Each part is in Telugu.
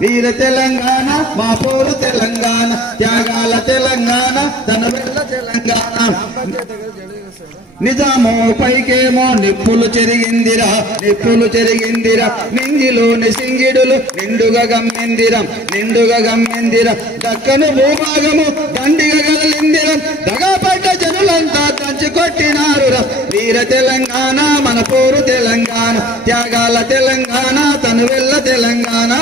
వీర తెలంగాణ మా పోరు తెలంగాణ త్యాగాల తెలంగాణ తన వెళ్ళ తెలంగాణ. నిజాము పైకేమో నిప్పులు చెరిగిందిరా నిప్పులు చెరిగిందిరా. నింగిలోని సింగిడులు నిండుగా గమ్మిందిరం నిండుగా గమ్మిందిరం. దక్కను భూభాగము దండిగా గదిలిందిరం దగపడ్డ జనులంతా దంచి కొట్టినారు. వీర తెలంగాణ మన పోరు తెలంగాణ త్యాగాల తెలంగాణ తను వెళ్ళ తెలంగాణ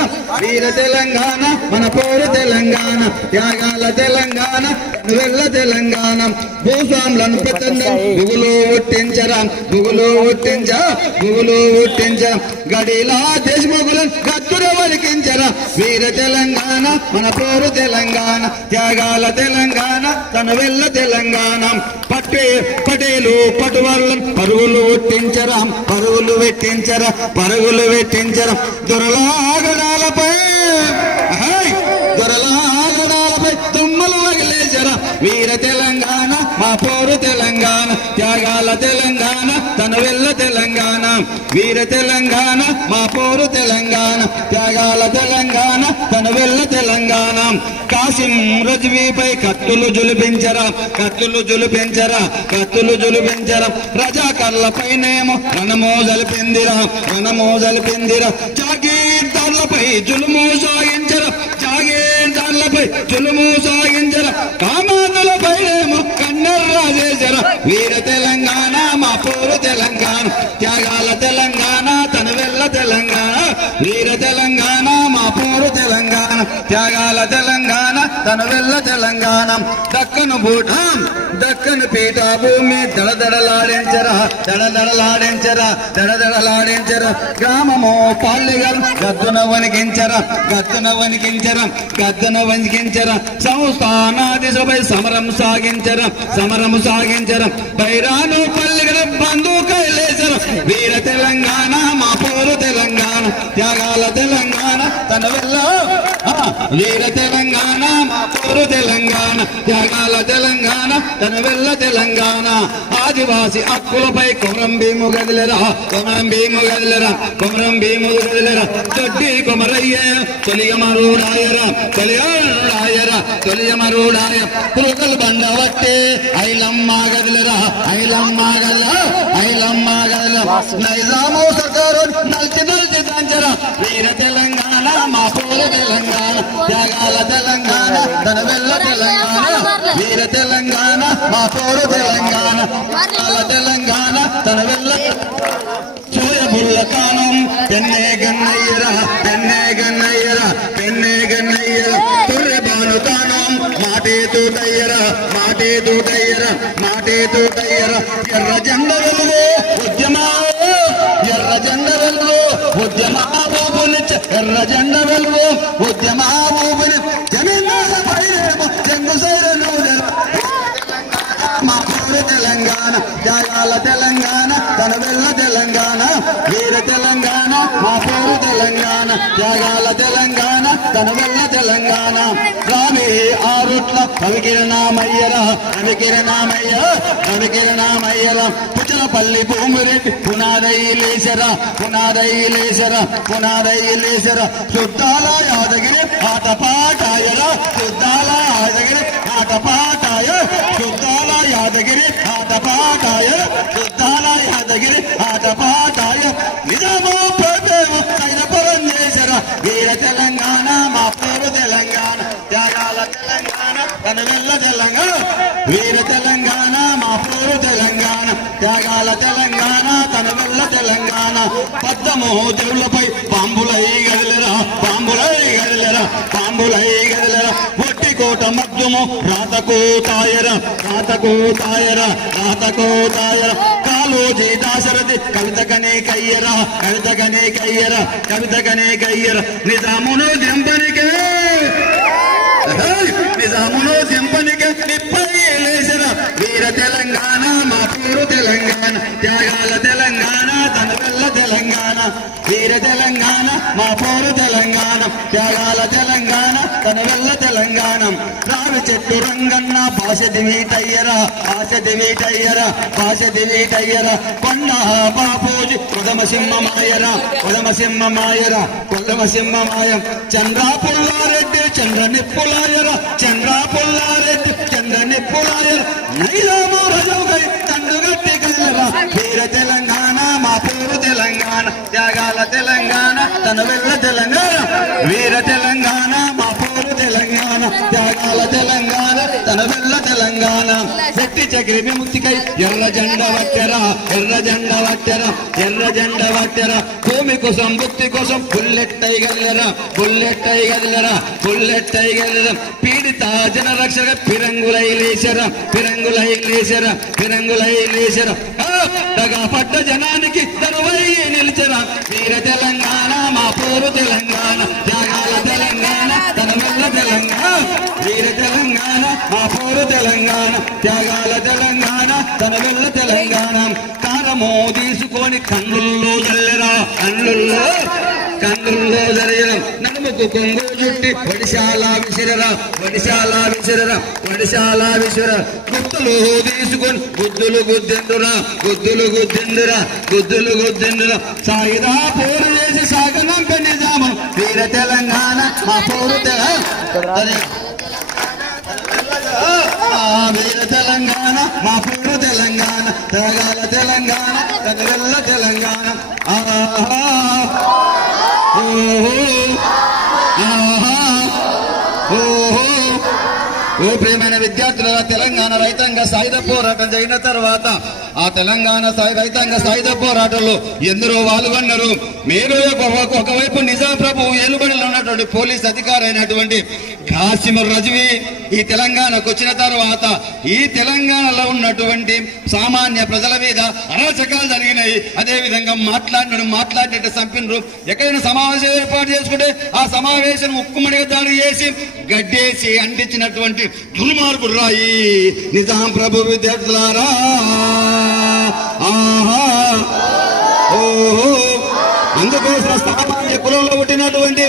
వీర తెలంగాణ మన పోరు తెలంగాణ త్యాగాల తెలంగాణ తను వెళ్ళ తెలంగాణ. భూస్వాములను పెద్ద భూగులో ఒట్టించరా భూగులో ఒట్టించా భూగులో ఒట్టించా. గడిలా దేశముగులను గత్తులు వలికించరా వీర తెలంగాణ మన పోరు తెలంగాణ త్యాగాల తెలంగాణ తన వెళ్ళ తెలంగాణ. పట్టే పటేలు పటువర్లను పరుగులు ఒట్టించరా పరుగులు వెట్టించరా పరుగులు వెట్టించరా దొరలాగడాలపై దొరలాగడాలపై తుమ్మలు వగిలేచరా వీర తెలంగాణ మా పోరు తెలంగాణ త్యాగాల తెలంగాణ తన వెళ్ళ తెలంగాణ. వీర తెలంగాణ మా పోరు తెలంగాణ త్యాగాల తెలంగాణ తన వెళ్ళ తెలంగాణ. కాసిం రజ్వీపై కత్తులు జులిపించరా కత్తులు జులిపించరా కత్తులు జులిపించరా. రజాకర్ల పైనేమో రణమో జలిపిందిరా రణమో జలిపిందిరా. జాగీర్దార్లపై జులుము సాగించరా జాగీర్దార్లపై జులుము సాగించరా త్యాగాల తెలంగాణ తన వెళ్ళ తెలంగాణ. దక్కను భూటాం దక్కను పీఠ భూమి దడదడలాడించరా దడదడలాడించరా దడదడలాడించరా. గ్రామము పాల్లిగల్ గద్దున వణికించరా గద్దున వణికించరా గద్దున వణికించరా. సంస్థానాది సభై సమరం సాగించరా సమరం సాగించరా. బైరాను పల్లిగల బంధుకైలేసర వీర తెలంగాణ మా పోరు త్యాగాల తెలంగాణ తన వెళ్ళ వీర తెలంగాణ మా పోరు తెలంగాణ. త్యాగాల తెలంగాణ తన వెళ్ళ తెలంగాణ. ఆదివాసి హక్కులపై కొమరం భీము గదిలెరా. కొమరం భీము గదిలెరా కొమరం భీము గదిలెరా. దొడ్డి కొమరయ్య తొలియమరుడాయరా. తొలియరాయరా తొలియమరుడాయ పులుకలు బండ వట్టే ఐలమ్మ గదిలెరా. ఐలమ్మ గదిల ఐలమ్మ నైజాము సర్కారు నల్చి నల్చి దంచరా వీర తెలంగాణ మా పూల తెలంగాణ త్యాగాల తెలంగాణ తన వెళ్ళ తెలంగాణ వీర తెలంగాణ మా పూల తెలంగాణ తెలంగాణ తన వెళ్ళ చూయ బుల్ల కాణం గన్నయ్యర తుర్రె బాను మాటే తూటయ్యర మాటే తూటయ్యర మాటే తూటయ్యర. ఎర్ర జెండ వెలుగు ఉద్యమా ఎర్ర జెండ వెలుగు ఉద్యమా ఊపునిచ్చ ఎర్ర జెండ వెలుగు ఉద్యమా త్యాగాల తెలంగాణ తన తెలంగాణ. స్వామి ఆరుట్ల రవికిరణామయ్యర రవికిరణామయ్య రవికిరణామయ్యర పుచ్చలపల్లి భూమిరెడ్డి పునాదయ్యలేశర పునాదయ్యలేశర పునాదయ్యలేశర శుద్ధాల యాదగిరి ఆటపాటాయర శుద్ధాల యాదగిరి ఆటపాటాయ శుద్ధాల యాదగిరి ఆటపాటాయ శుద్ధ కనవిల్ల తెలంగాణ వీర తెలంగాణ మా పూరు తెలంగాణ త్యాగాల తెలంగాణ కనవిల్ల తెలంగాణ. పద్దము దేవులపై పాంబులై గదిలరా పాంబులై గదిలరా పాంబులై గదిలరా. ఒట్టి కోట మద్దుము రాతకో తాయర రాతకో తాయర రాతకో తాయర కాలోజీ దాశరథి కవితకనే కయ్యర కవితకనే కయ్యర కవితకనే కయ్యరా. నిజామును దెంపనికే నిజామును దెంపనికే నిప్పై భాష దివీటయ్యరా ఆశ దివీటయ్యరా ఆశ దివీటయ్యరా. కొండ బాపూజి కొదమ సింహమాయరా కొదమ సింహమాయరా కొదమ సింహమాయం చంద్ర పుల్లారెడ్డి చంద్ర నిప్పులాయరా చంద్ర చంద్ర నిప్పులాయర రజోగై వీర తెలంగాణ మా పేరు తెలంగాణ త్యాగాల తెలంగాణ తన వెళ్ళ తెలంగాణ. వీర తెలంగాణ మా పేరు తెలంగాణ త్యాగాల తెలంగాణ. తన తెలంగాణ. శక్తి చక్రి విముక్తికై ఎర్ర జెండ వట్టెరా ఎర్ర జెండ వట్టెరా ఎర్ర జెండ వట్టెరా. భూమి కోసం ముక్తి కోసం బుల్లెట్టై అయ్యగలరా బుల్లెట్టై అయ్యగలరా బుల్లెట్టై అయ్యగలరా పీడిత జన రక్షక పిరంగులై లేచరా పిరంగులై లేచరా పిరంగులై లేచరా దగా పడ్డ జనానికి తరువై నిలిచరా. వీర త్యాగాల తెలంగాణ తనవెల్ల తెలంగాణ. కారమో తీసుకొని కన్నుల్లో చల్లరా కన్నుల్లో కన్నుల్లో జరగడం నడుముకు కొంగు చుట్టి వడిశాల విసిరరా. వడిశాల విసిరరా వడిశాల విసిర గుత్తులు తీసుకొని గుద్దులు గుద్దెందురా గుద్దులు గుద్దెందురా గుద్దులు గుద్దెందురా సాయిదా పోరు చేసి సాగనంప నిజాము. వీర తెలంగాణ మా పోరు తెలంగాణ వీర తెలంగాణ మా పూర్వ తెలంగాణ తెలంగాణ తెలంగాణ తెలగల్ల తెలంగాణ. ఆహా. ఓహో. ఆహా. ఓహో. ఓ ప్రియమైన విద్యార్థుల తెలంగాణ రైతాంగ సాయుధ పోరాటం జరిగిన తర్వాత ఆ తెలంగాణ సాయి రైతాంగ సాయుధ పోరాటంలో ఎందరో పాల్గొన్నారు మీరు ఒక- ఒకవైపు నిజాం ప్రభు ఏలుబడిలో ఉన్నటువంటి పోలీస్ అధికారి అయినటువంటి కాసిమ రజవి ఈ తెలంగాణకు వచ్చిన తర్వాత ఈ తెలంగాణలో ఉన్నటువంటి సామాన్య ప్రజల మీద అరాచకాలు జరిగినాయి. అదేవిధంగా మాట్లాడిన మాట్లాడినడు మాట్లాడినట్టు చంపినరు. ఎక్కడైనా సమావేశం ఏర్పాటు చేసుకుంటే ఆ సమావేశం ఉక్కుమడిగా దాడి చేసి గడ్డేసి అంటించినటువంటి దుర్మార్గుడు రాయి. నిజాం ప్రభు విద్యార్థులారా. ఆహా. ఓహో. అందుకోసం సామాన్య కులంలో పుట్టినటువంటి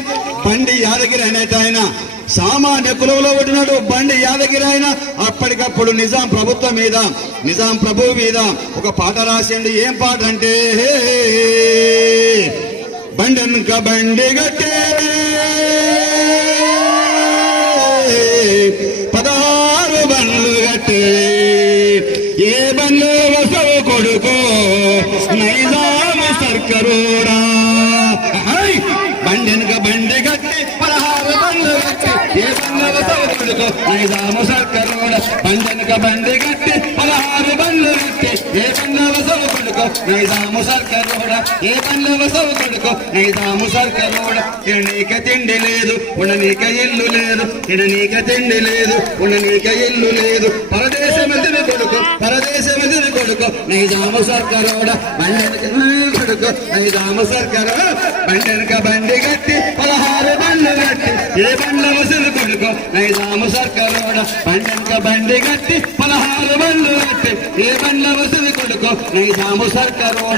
బండి యాదగిరి అనేట ఆయన. సామాన్య కులంలో పుట్టినట్టు బండి యాదగిరి ఆయన. అప్పటికప్పుడు నిజాం ప్రభుత్వం మీద నిజాం ప్రభువు మీద ఒక పాట రాసిండు. ఏం పాట అంటే బండెనుక బండి గట్టే. పదహారు బండ్లు గట్టే. ఏ బండ్లు వసవు కొడుకో నైజాము సర్కరోడా. బండెనుక బండి పదహారు బండ్లు కట్టి ఏ బండ్లు వసవు నైజాము సర్కరోడా బండెనుక బండి పదహారు బండ్లు ఏ బండ్ల వసవు నైజాము ఏ బండ్ల వసవు నైజాము తిననీక తిండి లేదు ఉండనీక ఇల్లు లేదు తిననీక తిండి లేదు ఉండనీక ఇల్లు లేదు. పరదే కొడుకు. పరదేశమెదిరి కొడుకు నైజాము సర్కరోడ బండెనక కొడుకు. నైజాము సర్కారో బండెనక బండి కట్టి పదహారు బండ్లు కట్టి ఏ బండ్ల వసూలు కొడుకు? నైజాము సర్కారోడ బండెనక బండి కట్టి పదహారు బండ్లు కట్టి ఏ బండ్ల వసూలు కొడుకు? నైజాము సర్కారోడ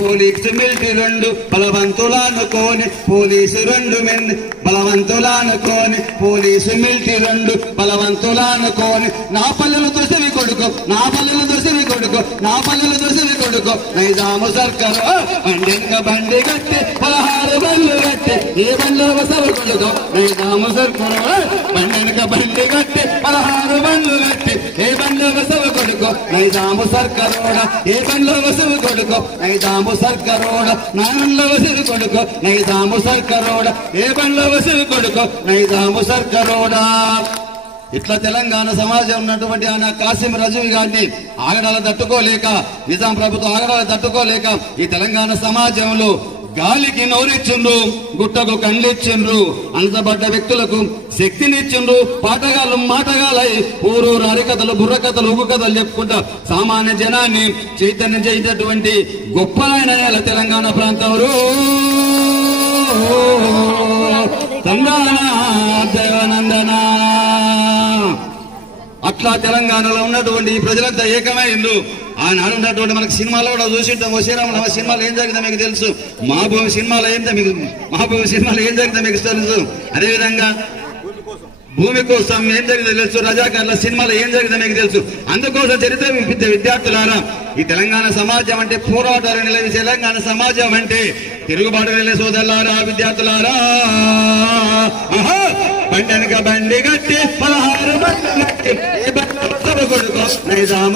పోలీసు మిలిటరీ రెండు బలవంతులనుకోని పోలీసు రెండు మెన్ బలవంతులనుకోని పోలీసు మిలిటరీ రెండు బలవంతులనుకోని నా పల్లెలు కొడుకు నా పల్లెలు దొరిసి దొసివి కొడుకు నా పల్లెలు దొరిసి దొసివి కొడుకు. నైజాము సర్కారు బండెంక బండి కట్టి పదహారు బండ్లు కట్టి ఏ బండ్లు వసవ కొడుకు? నైజాము సర్కారు బండెనక బండి కట్టి పదహారు బండ్లు కట్టి ఏ బండ్లు వసవ కొడుకు? నైజాము సర్కారోడ ఏ బండ్లు వసవ కొడుకు? నైజాము సర్కారోడ నానంలో వసవి కొడుకు. నైజాము సర్కారోడ ఏ బండ్ల వసవి కొడుకు? నైజాము సర్కారోడా ఇట్లా తెలంగాణ సమాజం ఉన్నటువంటి ఆయన కాసిం రజవి గారిని ఆగడాల తట్టుకోలేక నిజాం ప్రభుత్వం ఆగడాలు తట్టుకోలేక ఈ తెలంగాణ సమాజంలో గాలికి నోరిచ్చిండ్రు గుట్టకు కండ్లిచ్చిండ్రు అనసబడ్డ వ్యక్తులకు శక్తినిచ్చిండ్రు పాటగాళ్ళు మాటగాలై ఊరూరు హరికథలు బుర్రకథలు ఉగ్గు కథలు చెప్పుకుంటా సామాన్య జనాన్ని చైతన్యం చేసేటటువంటి గొప్ప ఆయన తెలంగాణ ప్రాంతం. తెలంగాణ అట్లా తెలంగాణలో ఉన్నటువంటి ఈ ప్రజలంతా ఏకమైండు ఆయన అనున్నటువంటి మనకి సినిమాలో కూడా చూసింటాం ఓ శ్రీరామ నవ ఏం జరిగిందో మీకు తెలుసు. మహాభూమి సినిమాలో ఏంటో మీకు మహాభూమి సినిమాలో ఏం జరిగిందో మీకు తెలుసు. అదేవిధంగా భూమి కోసం ఏం జరిగిందో తెలుసు? రజాకార్ల సినిమాలో ఏం జరిగిందో మీకు తెలుసు. అందుకోసం చరిత్ర విద్య విద్యార్థులారా. ఈ తెలంగాణ సమాజం అంటే పోరాటాలు నిలవి తెలంగాణ సమాజం అంటే తిరుగుబాటు వెళ్ళే సోదరులారా విద్యార్థులారా. ఆహా! బండెనక బండి గట్టి పదహారు బండ్లు గట్టి ఏ బండ్ల కొడుకో.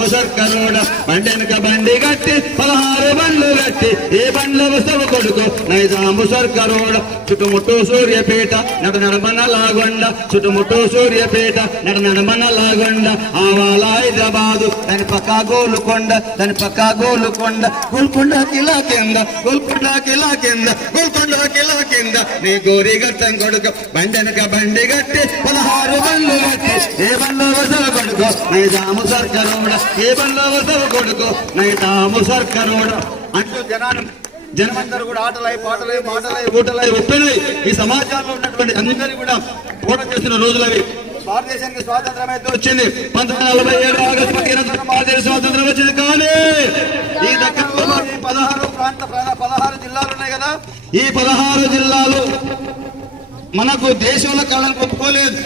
సర్కరోడ. బండెనక బండి గట్టి పదహారు బండ్లు గట్టి ఏ బండ్ల వస్తవ కొడుకు. నైజాము సర్కరోడ. చుట్టుముట్టు సూర్యపేట నడు నడమన లాగొండ. చుట్టుముట్టు సూర్యపేట నడ నడమన లాగొండ ఆవాల హైదరాబాదు దాని పక్క గోలుకొండ దాని పక్క గోలుకొండ గోల్కొండ కిలా కింద గోల్కొండ కిలా కింద గోల్కొండ కిలా కింద. నీ గోరి గట్టం కొడుకు బండెనక బండి గట్టి పదహారు బండ్లు గట్టి ఏ బండ్లో వసలు కొడుకు? నైజాము సర్కరోడ ఏ బండ్లో వసలు కొడుకు? నైజాము సర్కరోడ. అంటూ జనాలు జనమందరూ కూడా ఆటలై పాటలై మాటలై ఓటలై ఒప్పినై ఈ సమాజంలో ఉన్నటువంటి అందరినీ కూడా పోట చేస్తున్న రోజులవి భారతదేశానికి స్వాతంత్రం అయితే వచ్చింది. పంతొమ్మిది నలభై ఏడు ఆగస్టు భారతదేశ స్వాతంత్రం వచ్చింది. కానీ ఈ దక్కన్లో ఈ పదహారు ప్రాంత పదహారు జిల్లాలు ఉన్నాయి కదా. ఈ పదహారు జిల్లాలు మనకు దేశంలో కళను ఒప్పుకోలేదు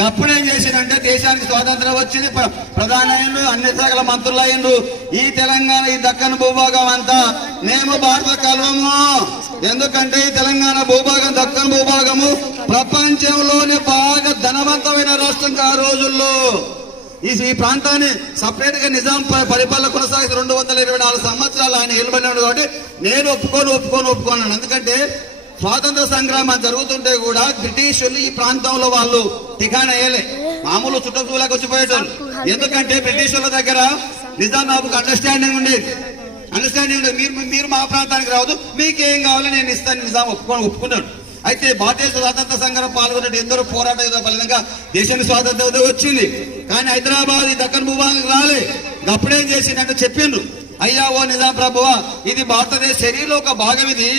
గప్పుడేం చేసిందంటే దేశానికి స్వాతంత్రం వచ్చింది. ప్రధాన ప్రధాని అయ్యిండు అన్ని శాఖల మంత్రులు అయ్యిండు. ఈ తెలంగాణ ఈ దక్కన్ భూభాగం అంతా మేము భారత కలవము. ఎందుకంటే ఈ తెలంగాణ భూభాగం దక్కన్ భూభాగము ప్రపంచంలోనే బాగా ధనవంతమైన రాష్ట్రం ఆ రోజుల్లో. ఈ ఈ ప్రాంతాన్ని సపరేట్గా నిజాం పరిపాలన కొనసాగితే రెండు వందల ఇరవై నాలుగు సంవత్సరాలు ఆయన నిలబడినాడు కాబట్టి నేను ఒప్పుకొని ఒప్పుకొని ఒప్పుకున్నాను ఎందుకంటే స్వాతంత్ర సంగ్రామం జరుగుతుంటే కూడా బ్రిటిషులు ఈ ప్రాంతంలో వాళ్ళు ఠికానా వేయలే మామూలు చుట్టూలకు వచ్చిపోయేటోళ్ళు. ఎందుకంటే బ్రిటిషుల దగ్గర నిజామాబాద్కు అండర్స్టాండింగ్ ఉండేది. అండర్స్టాండింగ్ ఉండేది మీరు మీరు మా ప్రాంతానికి రావద్దు. మీకేం కావాలో నేను ఇస్తాను. నిజాం ఒప్పుకొని ఒప్పుకున్నాడు. అయితే భారతదేశ స్వాతంత్ర సంగ్రామం పాల్గొన్నట్టు ఎందరో పోరాట యుద్ధ ఫలితంగా దేశానికి స్వాతంత్రం వచ్చింది. కానీ హైదరాబాద్ ఈ దక్కన్ భూభాగం రాలే. అప్పుడేం చేసిందంటే చెప్పిండ్రు అయ్యా ఓ నిజాం ప్రభువా ఇది భారతదేశ శరీరంలో ఒక భాగం ఇది.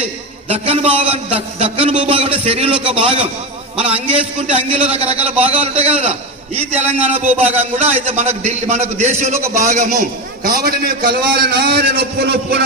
దక్కన్ భాగం దక్కన్ భూభాగం అంటే శరీరంలో ఒక భాగం. మనం అంగేసుకుంటే అంగిలో రకరకాల భాగాలు ఉంటాయి కదా. ఈ తెలంగాణ భూభాగం కూడా అయితే మనకు ఢిల్లీ మనకు దేశంలో ఒక భాగము. కాబట్టి నేను కలవాలనా నేను ఒప్పుకొని ఒప్పుకొని